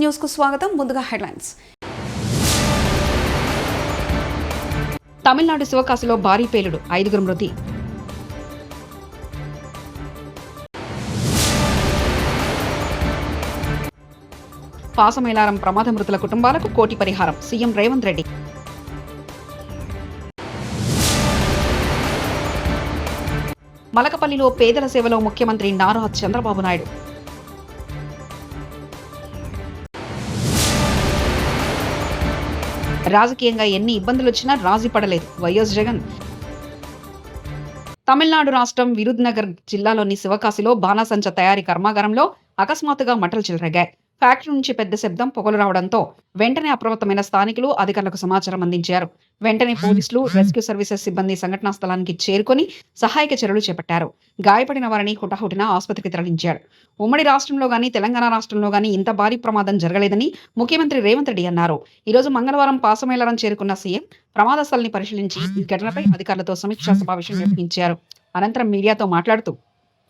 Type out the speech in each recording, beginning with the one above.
News కు స్వాగతం. ముందుగా హెడ్లైన్స్. తమిళనాడు శివకాశిలో భారీ పేలుడు, 5 మృతి. పాసమేలారం ప్రమాద మృతుల కుటుంబాలకు కోటి పరిహారం, సీఎం రేవంత్ రెడ్డి. మలకపల్లిలో పేదల సేవలో ముఖ్యమంత్రి నారా చంద్రబాబు నాయుడు. రాజకీయంగా ఎన్ని ఇబ్బందులు వచ్చినా రాజీ పడలేదు వైఎస్ జగన్. తమిళనాడు రాష్ట్రం విరుద్నగర్ జిల్లాలోని శివకాశిలో బాణాసంచా తయారీ కర్మాగారంలో అకస్మాత్తుగా మంటలు చెలరేగాయి. ఫ్యాక్టరీ నుంచి పెద్ద శబ్దం, పొగలు రావడంతో వెంటనే అప్రమత్తమైన స్థానికులు అధికారులకు సమాచారం అందించారు. వెంటనే పోలీసులు, రెస్క్యూ సర్వీసెస్ సిబ్బంది సంఘటనా స్థలానికి చేరుకొని సహాయక చర్యలు చేపట్టారు. గాయపడిన వారిని హుటాహుటిన ఆసుపత్రికి తరలించారు. ఉమ్మడి రాష్ట్రంలో గానీ తెలంగాణ రాష్ట్రంలో గానీ ఇంత భారీ ప్రమాదం జరగలేదని ముఖ్యమంత్రి రేవంత్ రెడ్డి అన్నారు. ఈ రోజు మంగళవారం పాసమేలారం చేరుకున్న సీఎం ప్రమాద స్థలాన్ని పరిశీలించి ఈ ఘటనపై అధికారులతో సమీక్షా సమావేశం నిర్వహించారు. అనంతరం మీడియాతో మాట్లాడుతూ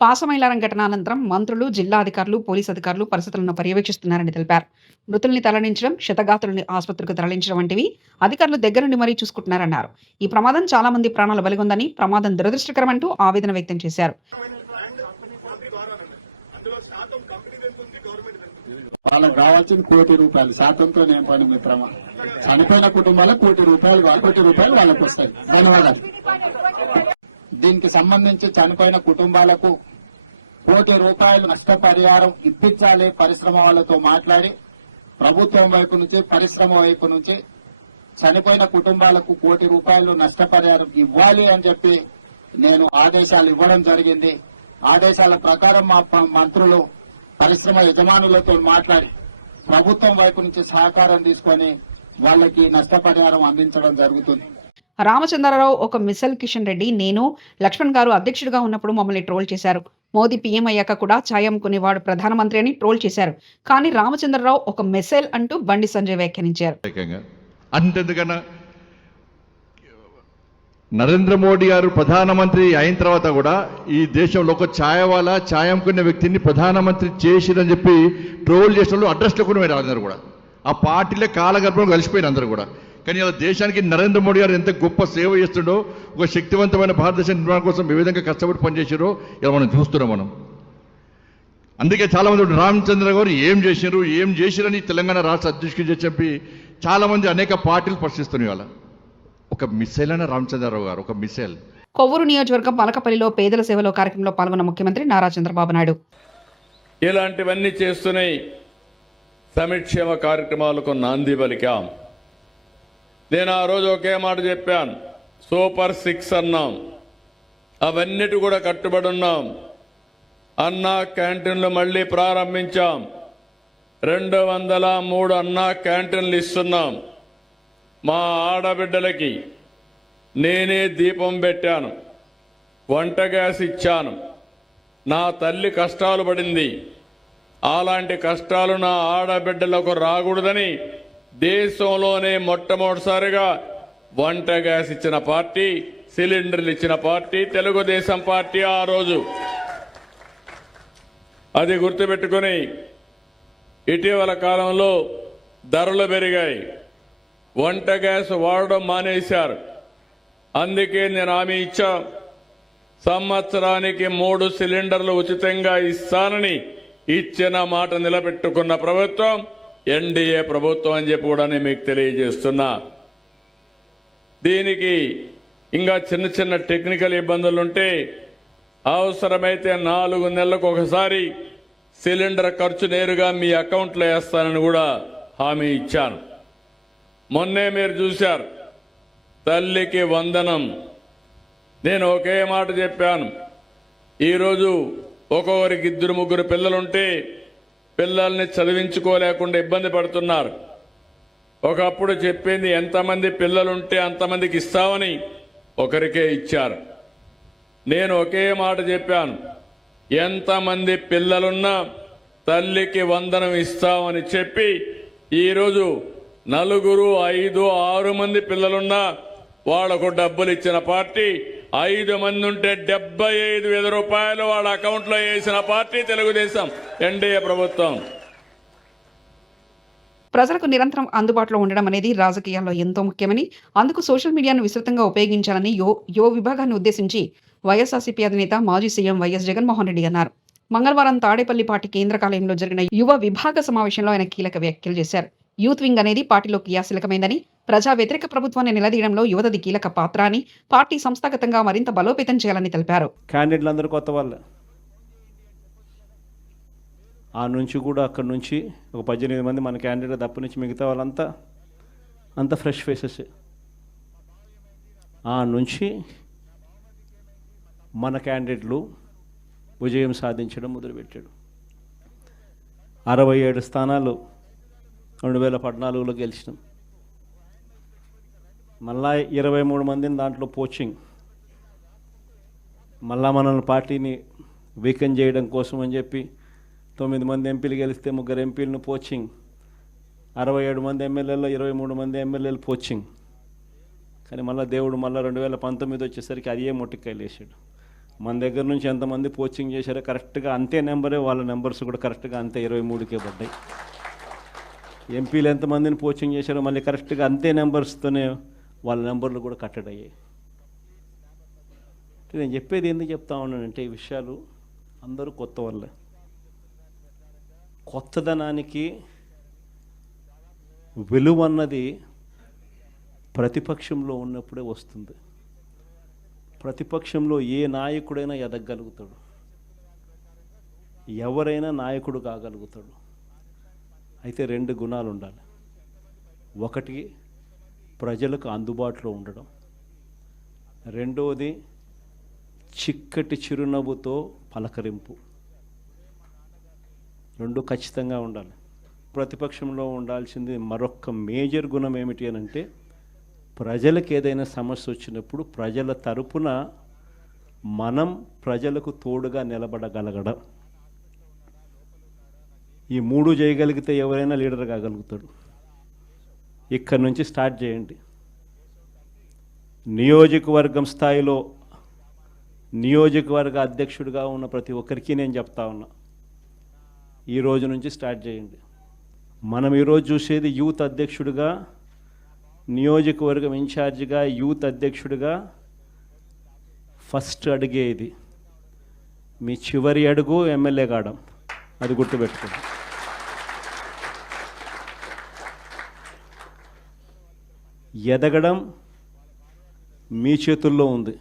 పాసమేలారం ఘటన అనంతరం మంత్రులు, జిల్లా అధికారులు, పోలీసు అధికారులు పరిస్థితులను పర్యవేక్షిస్తున్నారని తెలిపారు. మృతుల్ని తరలించడం, క్షతగాత్రుల్ని ఆసుపత్రికి తరలించడం వంటివి అధికారులు దగ్గర నుండి మరీ చూసుకుంటున్నారన్నారు. ఈ ప్రమాదం చాలా మంది ప్రాణాలు బలిగొందని, ప్రమాదం దురదృష్టకరమంటూ ఆవేదన వ్యక్తం చేశారు. వాళ్ళకి రావాల్సిన ₹1,00,00,000 శాతంతో నేను పని మిత్రమా. చనిపోయిన కుటుంబాలకు ₹1,00,00,000 వాళ్ళకి వస్తాయి. ధన్యవాదాలు. దీనికి సంబంధించి చనిపోయిన కుటుంబాలకు ₹1,00,00,000 నష్టపరిహారం ఇప్పించాలి. పరిశ్రమ వాళ్ళతో మాట్లాడి ప్రభుత్వం వైపు నుంచి, పరిశ్రమ వైపు నుంచి చనిపోయిన కుటుంబాలకు ₹1,00,00,000 నష్టపరిహారం ఇవ్వాలి అని చెప్పి నేను ఆదేశాలు ఇవ్వడం జరిగింది. ఆదేశాల ప్రకారం మా మంత్రులు పరిశ్రమ యజమానులతో మాట్లాడి ప్రభుత్వం వైపు నుంచి సహకారం తీసుకొని వాళ్ళకి నష్టపరిహారం అందించడం జరుగుతుంది. రామచంద్రరావు ఒక మిసైల్, కిషన్ రెడ్డి, నేను, లక్ష్మణ్ గారు అధ్యక్షుడిగా ఉన్నప్పుడు మమ్మల్ని ట్రోల్ చేశారు. మోదీ పీఎం అయ్యాక కూడా ఛాయ్ అమ్ముకునేవాడు ప్రధానమంత్రి అని ట్రోల్ చేశారు. కానీ రామచంద్రరావు ఒక మిసైల్ అంటూ బండి సంజయ్ వ్యాఖ్యానించారు. అంతెందుకన్నా నరేంద్ర మోడీ గారు ప్రధానమంత్రి అయిన తర్వాత కూడా ఈ దేశంలో ఒక ఛాయ్ అమ్ముకునే వ్యక్తిని ప్రధానమంత్రి చేసిరని చెప్పి ట్రోల్ చేసిన వాళ్ళు అడ్రస్ లేకుండా అందరూ కూడా ఆ పార్టీలే కాలగర్భంలో కలిసిపోయిన అందరూ కూడా. కానీ ఇలా దేశానికి నరేంద్ర మోడీ గారు ఎంత గొప్ప సేవ చేస్తుండో, ఒక శక్తివంతమైన భారతదేశ నిర్మాణం కోసం ఏ విధంగా కష్టపడి పనిచేసారో ఇలా మనం చూస్తున్నాం. అందుకే చాలా మంది రామచంద్ర గారు ఏం చేసిరని తెలంగాణ రాష్ట్ర అధ్యక్షుడు చెప్పి చాలా మంది అనేక పార్టీలు ప్రశ్నిస్తున్నాయి. వాళ్ళ ఒక మిసైల్ అన్న రామచంద్రరావు గారు ఒక మిసైల్. కొవ్వూరు నియోజకవర్గం మలకపల్లిలో పేదల సేవలో కార్యక్రమంలో పాల్గొన్న ముఖ్యమంత్రి నారా చంద్రబాబు నాయుడు ఇలాంటివన్నీ చేస్తున్నాయి. సంక్షేమ కార్యక్రమాలకు నాంది పలికాం. నేను ఆ రోజు ఒకే మాట చెప్పాను, సూపర్ 6 అన్నాం. అవన్నిటి కూడా కట్టుబడి ఉన్నాం. అన్నా క్యాంటీన్లు మళ్ళీ ప్రారంభించాం. 203 అన్నా క్యాంటీన్లు ఇస్తున్నాం. మా ఆడబిడ్డలకి నేనే దీపం పెట్టాను, వంట గ్యాస్ ఇచ్చాను. నా తల్లి కష్టాలు పడింది. అలాంటి కష్టాలు నా ఆడబిడ్డలకు రాకూడదని దేశంలోనే మొట్టమొదటిసారిగా వంట గ్యాస్ ఇచ్చిన పార్టీ, సిలిండర్లు ఇచ్చిన పార్టీ తెలుగుదేశం పార్టీ. ఆ రోజు అది గుర్తుపెట్టుకుని ఇటీవల కాలంలో ధరలు పెరిగాయి. వంట గ్యాస్ వాడడం మానేశారు. అందుకే నేను హామీ ఇచ్చా, సంవత్సరానికి 3 సిలిండర్లు ఉచితంగా ఇస్తానని ఇచ్చిన మాట నిలబెట్టుకున్న ప్రభుత్వం ఎన్డీఏ ప్రభుత్వం అని చెప్పి కూడా నేను మీకు తెలియజేస్తున్నా. దీనికి ఇంకా చిన్న చిన్న టెక్నికల్ ఇబ్బందులుంటే అవసరమైతే 4 నెలలకు ఒకసారి సిలిండర్ ఖర్చు నేరుగా మీ అకౌంట్లో వేస్తానని కూడా హామీ ఇచ్చాను. మొన్నే మీరు చూశారు, తల్లికి వందనం. నేను ఒకే మాట చెప్పాను, ఈరోజు ఒక్కొక్కరికి 2-3 పిల్లలుంటే పిల్లల్ని చదివించుకోలేకుండా ఇబ్బంది పడుతున్నారు. ఒకప్పుడు చెప్పింది ఎంతమంది పిల్లలుంటే అంతమందికి ఇస్తామని, ఒకరికే ఇచ్చారు. నేను ఒకే మాట చెప్పాను, ఎంతమంది పిల్లలున్నా తల్లికి వందనం ఇస్తామని చెప్పి ఈరోజు 4, 5, 6 మంది పిల్లలున్నా వాళ్లకు డబ్బులు ఇచ్చిన పార్టీ. 5 మంది ఉంటే ₹75,000 వాళ్ళ అకౌంట్లో వేసిన పార్టీ తెలుగుదేశం ఎన్డీఏ ప్రభుత్వం. ప్రజలకు నిరంతరం అందుబాటులో ఉండడం అనేది రాజకీయాల్లో ఎంతో ముఖ్యమని, అందుకు సోషల్ మీడియాను విస్తృతంగా ఉపయోగించాలని యువ విభాగాన్ని ఉద్దేశించి వైఎస్ఆర్సీపీ అధినేత మాజీ సీఎం వైఎస్ జగన్మోహన్ రెడ్డి అన్నారు. మంగళవారం తాడేపల్లి పార్టీ కేంద్ర కార్యాలయంలో జరిగిన యువ విభాగ సమావేశంలో ఆయన కీలక వ్యాఖ్యలు చేశారు. యూత్ వింగ్ అనేది పార్టీలో క్రియాశీలకమైందని, ప్రజా వ్యతిరేక ప్రభుత్వాన్ని నిలదీయడంలో యువతది కీలక పాత్ర అని, పార్టీ సంస్థాగతంగా మరింత బలోపేతం చేయాలని తెలిపారు. క్యాండిడేట్లు అందరూ కొత్త వాళ్ళే. ఆ నుంచి కూడా అక్కడి నుంచి ఒక 18 మంది మన క్యాండిడేట్ తప్ప నుంచి మిగతా వాళ్ళంతా అంత ఫ్రెష్ ఫేసెస్. ఆ నుంచి మన క్యాండిడేట్లు విజయం సాధించడం మొదలుపెట్టాడు. 67 స్థానాలు 2014లో గెలిచినాం. మళ్ళా 23 మందిని దాంట్లో పోచింగ్, మళ్ళా మనల్ని పార్టీని వీకెన్ చేయడం కోసం అని చెప్పి 9 మంది ఎంపీలు గెలిస్తే 3 ఎంపీలను పోచింగ్, 67 మంది ఎమ్మెల్యేలో 23 మంది ఎమ్మెల్యేలు పోచింగ్. కానీ మళ్ళీ దేవుడు మళ్ళీ 2019 వచ్చేసరికి అదే మొట్టికాయలు వేసాడు. మన దగ్గర నుంచి ఎంతమంది పోచింగ్ చేశారో కరెక్ట్గా అంతే నెంబరే, వాళ్ళ నెంబర్స్ కూడా కరెక్ట్గా అంతే 23కే పడ్డాయి. ఎంపీలు ఎంతమందిని పోచింగ్ చేశారో మళ్ళీ కరెక్ట్గా అంతే నెంబర్స్తోనే వాళ్ళ నెంబర్లు కూడా కట్టడి అయ్యాయి. నేను చెప్పేది ఎందుకు చెప్తా ఉన్నానంటే, ఈ విషయాలు అందరూ కొత్త వాళ్ళే. కొత్తదనానికి విలువ అన్నది ప్రతిపక్షంలో ఉన్నప్పుడే వస్తుంది. ప్రతిపక్షంలో ఏ నాయకుడైనా ఎదగలుగుతాడు, ఎవరైనా నాయకుడు కాగలుగుతాడు. అయితే 2 గుణాలు ఉండాలి. ఒకటి ప్రజలకు అందుబాటులో ఉండడం, రెండవది చిక్కటి చిరునవ్వుతో పలకరింపు. 2 ఖచ్చితంగా ఉండాలి. ప్రతిపక్షంలో ఉండాల్సింది మరొక మేజర్ గుణం ఏమిటి అని అంటే, ప్రజలకు ఏదైనా సమస్య వచ్చినప్పుడు ప్రజల తరపున మనం ప్రజలకు తోడుగా నిలబడగలగడం. ఈ 3 చేయగలిగితే ఎవరైనా లీడర్ కాగలుగుతాడు. ఇక్కడి నుంచి స్టార్ట్ చేయండి. నియోజకవర్గం స్థాయిలో నియోజకవర్గ అధ్యక్షుడిగా ఉన్న ప్రతి ఒక్కరికి నేను చెప్తా ఉన్నా, ఈ రోజు నుంచి స్టార్ట్ చేయండి. మనం ఈరోజు చూసేది యూత్ అధ్యక్షుడిగా, నియోజకవర్గం ఇన్ఛార్జిగా, యూత్ అధ్యక్షుడిగా ఫస్ట్ అడిగే ఇది. మీ చివరి అడుగు ఎమ్మెల్యే కావడం, అది గుర్తుపెట్టుకోండి. ఎదగడం మీ చేతుల్లో ఉంది,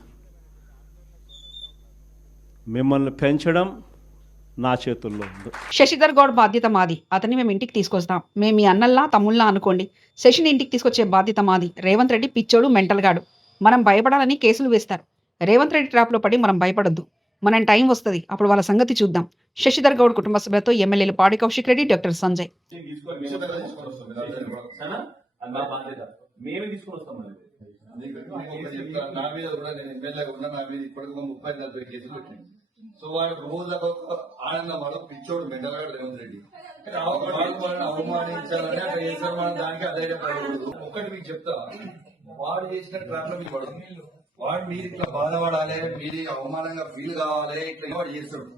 మిమ్మల్ని పెంచడం నా చేతుల్లో ఉంది. శశిధర్ గౌడ్ బాధ్యత మాది, అతన్ని మేము ఇంటికి తీసుకొస్తాం. మేము మీ అన్నల్లా తమ్ముళ్ళా అనుకోండి. శశిని ఇంటికి తీసుకొచ్చే బాధ్యత మాది. రేవంత్ రెడ్డి పిచ్చోడు, మెంటల్ గాడు. మనం భయపడాలని కేసులు వేస్తారు. రేవంత్ రెడ్డి ట్రాప్లో పడి మనం భయపడొద్దు. మనం టైం వస్తుంది, అప్పుడు వాళ్ళ సంగతి చూద్దాం. శశిధర్ గౌడ్ కుటుంబ సభ్యులతో ఎమ్మెల్యేలు పాడి కౌశిక్ రెడ్డి, డాక్టర్ సంజయ్. నా మీద కూడా నేను ఎమ్మెల్యే ఉన్నా, నా మీద ఇప్పటికి 30-40 కేసులు పెట్టింది. సో వాడు రోజులకు ఆనందం, వాడు పిచ్చోడు మెంటల్గాడు రేవంత్ రెడ్డి. అవమానించాలని అట్లా చేశారు. మనం దానికి అధైర్యపడకూడదు. ఒకటి మీకు చెప్తా, వాడు చేసిన ట్రాప్ లో మీకు పడదు. వాడు మీరు ఇట్లా బాధపడాలి, మీరు అవమానంగా ఫీల్ కావాలి, ఇట్లా వాడు చేస్తాడు.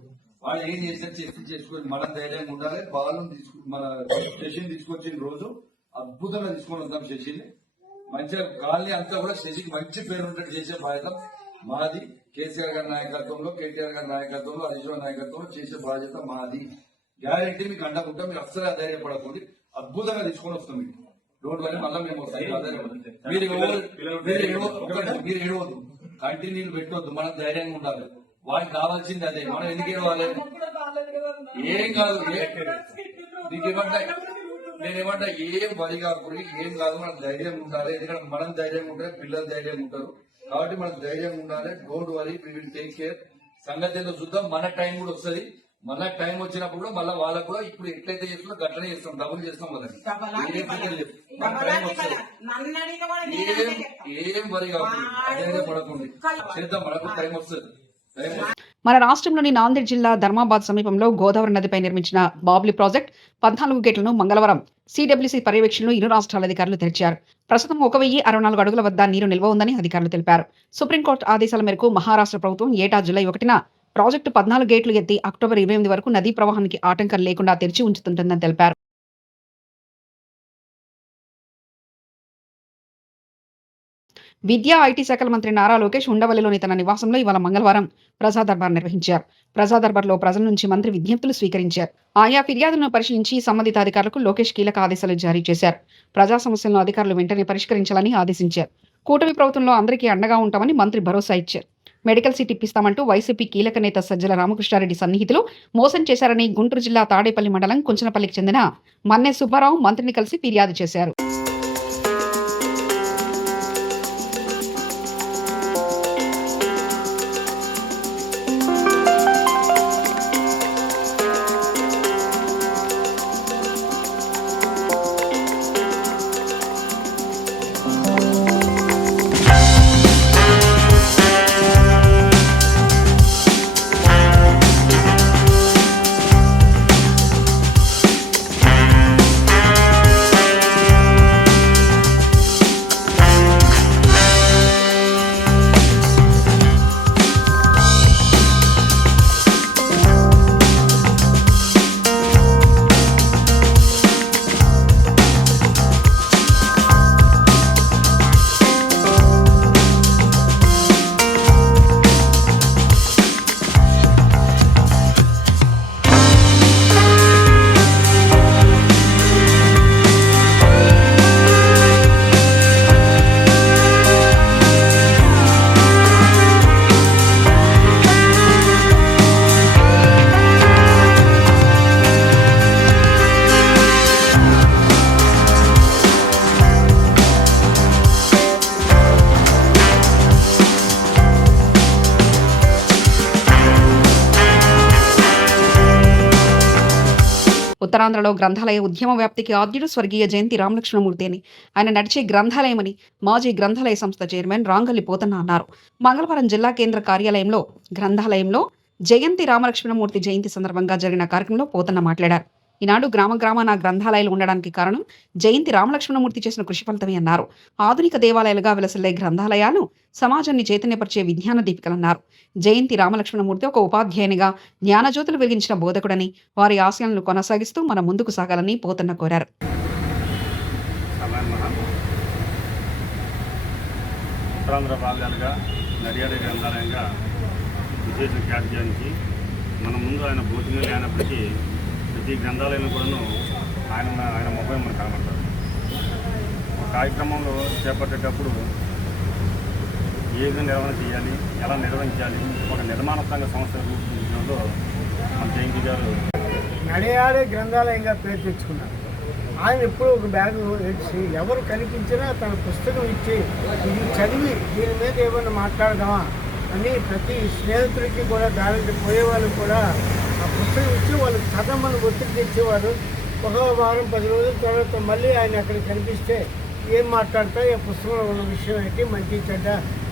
వాడు ఏం చేసినా చేసుకుని మనం ధైర్యంగా ఉండాలి. బాలు మన శశిని తీసుకొచ్చిన రోజు అద్భుతంగా తీసుకొని వద్దాం. శశిని మంచిగా కాలనీ అంతా కూడా శశికి మంచి పేరు ఉన్నట్టు చేసే బాధ్యత మాది. కేసీఆర్ గారి నాయకత్వంలో, కేటీఆర్ గారి నాయకత్వంలో, హరీష్ రావు నాయకత్వంలో చేసే బాధ్యత మాది. గ్యారెంటీ మీకు అండకుంటా, మీరు అస్సలు అధైర్యపడకండి. అద్భుతంగా తీసుకొని వస్తాం మీకు. డోంట్ వరీ, మళ్ళీ మేము మీరు ఏడవద్దు, కంటిన్యూలు పెట్టవద్దు. మనం ధైర్యంగా ఉండాలి. వాడికి కావాల్సింది అదే. మనం ఎందుకు ఏడవాలి? ఏం కాదు, నీకేమంటా నేనేమంటా, ఏం వరి కాకూడదు, ఏం కాదు. మనకు ధైర్యంగా ఉండాలి. ఎందుకంటే మనం ధైర్యంగా ఉంటే పిల్లలు ధైర్యంగా ఉంటారు. కాబట్టి మనకు ధైర్యంగా ఉండాలి. Don't worry, we will take care. సంగతి ఏదో చూద్దాం. మన టైం కూడా వస్తుంది. మన టైం వచ్చినప్పుడు కూడా మళ్ళీ వాళ్ళకు కూడా ఇప్పుడు ఎట్లయితే చేస్తున్నా గట్లనే చేస్తాం, డబుల్ చేస్తాం. వాళ్ళకి మన టైం వస్తుంది. ఏం వరి కాకూడదు, అదే పడకండి, చేద్దాం. మనకు టైం వస్తుంది. మన రాష్ట్రంలోని నాందేడ్ జిల్లా ధర్మాబాద్ సమీపంలో గోదావరి నదిపై నిర్మించిన బాబ్లీ ప్రాజెక్ట్ 14 గేట్లను మంగళవారం సిడబ్ల్యూసీ పర్యవేక్షణలో ఇరు రాష్ట్రాల అధికారులు తెరిచారు. ప్రస్తుతం 1064 అడుగుల వద్ద నీరు నిల్వ ఉందని అధికారులు తెలిపారు. సుప్రీంకోర్టు ఆదేశాల మేరకు మహారాష్ట్ర ప్రభుత్వం ఏటా జూలై 1న ప్రాజెక్టు 14 గేట్లు ఎత్తి అక్టోబర్ 28 వరకు నదీ ప్రవాహానికి ఆటంకం లేకుండా తెరిచి ఉంచుతుంటుందని తెలిపారు. విద్యా ఐటీ శాఖల మంత్రి నారా లోకేష్ ఉండవల్లిలోని తన నివాసంలో ఇవాళ మంగళవారం ప్రజా దర్బార్ నిర్వహించారు. ప్రజా దర్బార్లో ప్రజల నుంచి మంత్రి విజ్ఞప్తులు స్వీకరించారు. ఆయా ఫిర్యాదులను పరిశీలించి సంబంధిత అధికారులకు లోకేష్ కీలక ఆదేశాలు జారీ చేశారు. ప్రజా సమస్యలను అధికారులు వెంటనే పరిష్కరించాలని ఆదేశించారు. కూటమి ప్రభుత్వంలో అందరికీ అండగా ఉంటామని మంత్రి భరోసా ఇచ్చారు. మెడికల్ సీట్ ఇప్పిస్తామంటూ వైసీపీ కీలక నేత సజ్జల రామకృష్ణారెడ్డి సన్నిహితులు మోసం చేశారని గుంటూరు జిల్లా తాడేపల్లి మండలం కుంచనపల్లికి చెందిన మన్నె సుబ్బారావు మంత్రిని కలిసి ఫిర్యాదు చేశారు. ఉత్తరాంధ్రలో గ్రంథాలయ ఉద్యమ వ్యాప్తికి ఆద్యుడు స్వర్గీయ జయంతి రామలక్ష్మణమూర్తి అని, ఆయన నడిచే గ్రంథాలయమని మాజీ గ్రంథాలయ సంస్థ చైర్మన్ రాంగల్లి పోతన్న అన్నారు. మంగళవారం జిల్లా కేంద్ర కార్యాలయంలో గ్రంథాలయంలో జయంతి రామలక్ష్మణమూర్తి జయంతి సందర్భంగా జరిగిన కార్యక్రమంలో పోతన్న మాట్లాడారు. ఈనాడు గ్రామాన గ్రంథాలయాలు ఉండడానికి కారణం జయంతి రామలక్ష్మణమూర్తి చేసిన కృషి ఫలితమే అన్నారు. ఆధునిక దేవాలయాలుగా వెలసిల్లే గ్రంథాలయాలు సమాజాన్ని చైతన్యపరిచే విజ్ఞాన దీపికలన్నారు. జయంతి రామలక్ష్మణమూర్తి ఒక ఉపాధ్యాయునిగా జ్ఞానజ్యోతులు వెలిగించిన బోధకుడని, వారి ఆశయాలను కొనసాగిస్తూ మనం ముందుకు సాగాలని పోతన్న కోరారు. ఉత్తరాంధ్ర భాగాలుగా నడియాడే గ్రంథాలయంగా విశేష ఖ్యాతించి మన ముందు ఆయన భౌతికంగా లేనప్పటికీ ప్రతి గ్రంథాలయంలో కూడాను ఆయన ముఖం మనకు కనబడతారు. ఒక కార్యక్రమంలో చేపట్టేటప్పుడు ఏ విధంగా నిర్వహణ చేయాలి, ఎలా నిర్వహించాలి, ఒక నిర్మాణ సంఘ సంస్థ రూపొందించడంలో మన జయంతి గారు నడియాడే గ్రంథాలయంగా పేరు తెచ్చుకున్నారు. ఆయన ఎప్పుడు ఒక బ్యాగ్ ఇచ్చి ఎవరు కనిపించినా తన పుస్తకం ఇచ్చి ఇది చదివి దీని మీద ఏమన్నా మాట్లాడదామా అని ప్రతి స్నేహితుడికి కూడా దానికి పోయేవాళ్ళు కూడా ఆ పుస్తకం ఇచ్చి వాళ్ళు చదవమని ఒత్తిడి తెచ్చేవారు. ఒక వారం 10 రోజుల తర్వాత మళ్ళీ ఆయన అక్కడ కనిపిస్తే ఏం మాట్లాడతా ఈ పుస్తకంలో ఉన్న విషయం ఏంటి, మంచి చెడ్డ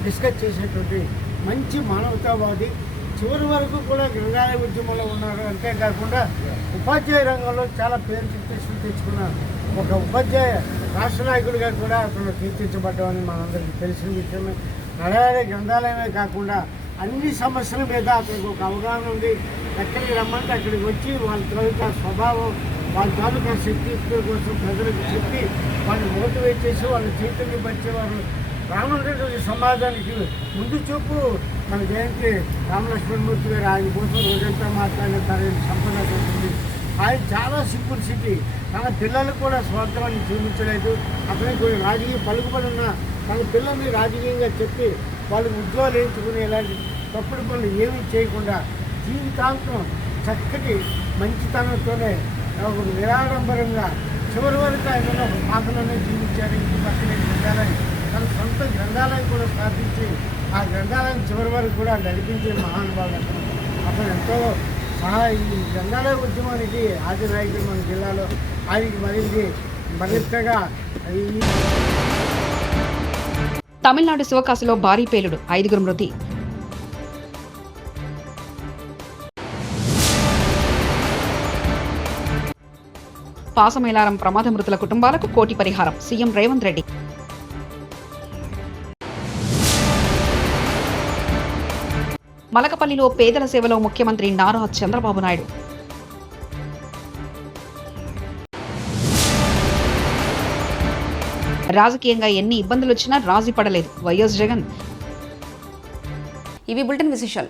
డిస్కస్ చేసేటువంటి మంచి మానవతావాది. చివరి వరకు కూడా గ్రంథాలయ ఉద్యమంలో ఉన్నారు. అంతేకాకుండా ఉపాధ్యాయ రంగంలో చాలా పేరు ప్రతిష్టలు తెచ్చుకున్న ఒక ఉపాధ్యాయ రాష్ట్ర నాయకుడిగా కూడా అతను కీర్తించబడ్డామని మనందరికీ తెలిసిన విషయమే. నడియాడే గ్రంథాలయమే కాకుండా అన్ని సమస్యల మీద అతనికి ఒక అవగాహన ఉంది. ఎక్కడికి రమ్మంటే అక్కడికి వచ్చి వాళ్ళ తాలూకా స్వభావం, వాళ్ళ తాలూకా శక్తి కోసం ప్రజలకు చెప్పి వాళ్ళని మోటివేట్ చేసి వాళ్ళని చైతన్యపరిచేవారు. రానున్నటువంటి సమాజానికి ముందు చూపు మన జయంతి రామలక్ష్మణమూర్తి గారు. ఆయన కోసం రోజంతా మాట్లాడిన తన సంపద ఉంటుంది. ఆయన చాలా సింపుల్సిటీ, తన పిల్లలకు కూడా స్వార్థాన్ని చూపించలేదు. అతనికి కొన్ని రాజకీయ పలుకుబడి ఉన్న తన పిల్లల్ని రాజకీయంగా చెప్పి వాళ్ళకి ఉద్యోగాలు వేయించుకుని ఇలాంటి తప్పుడు పనులు ఏమీ చేయకుండా జీవితాంతం చక్కటి మంచితనంతోనే ఒక నిరాడంబరంగా చివరి వరకు ఆయన ఒక పాత్రలోనే జీవించారు. ఇంటి పక్కనే గ్రంథాలయం, తన సొంత గ్రంథాలయం కూడా స్థాపించి ఆ గ్రంథాలయం చివరి వరకు కూడా నడిపించే మహానుభావుడు అతను ఎంతో ఈ గ్రంథాలయ ఉద్యమానికి ఆది నాయకుడు మన జిల్లాలో. ఆయనకి మరింతగా తమిళనాడు శివకాశిలో భారీ పేలుడు, 5 మృతి. పాసమేలారం ప్రమాద మృతుల కుటుంబాలకు 1 కోటి పరిహారం, సీఎం రేవంత్ రెడ్డి. మలకపల్లిలో పేదల సేవలో ముఖ్యమంత్రి నారా చంద్రబాబు నాయుడు. రాజకీయంగా ఎన్ని ఇబ్బందులు వచ్చినా రాజీ పడలేదు వైఎస్ జగన్. ఇవి బులెటిన్ విశేషాలు.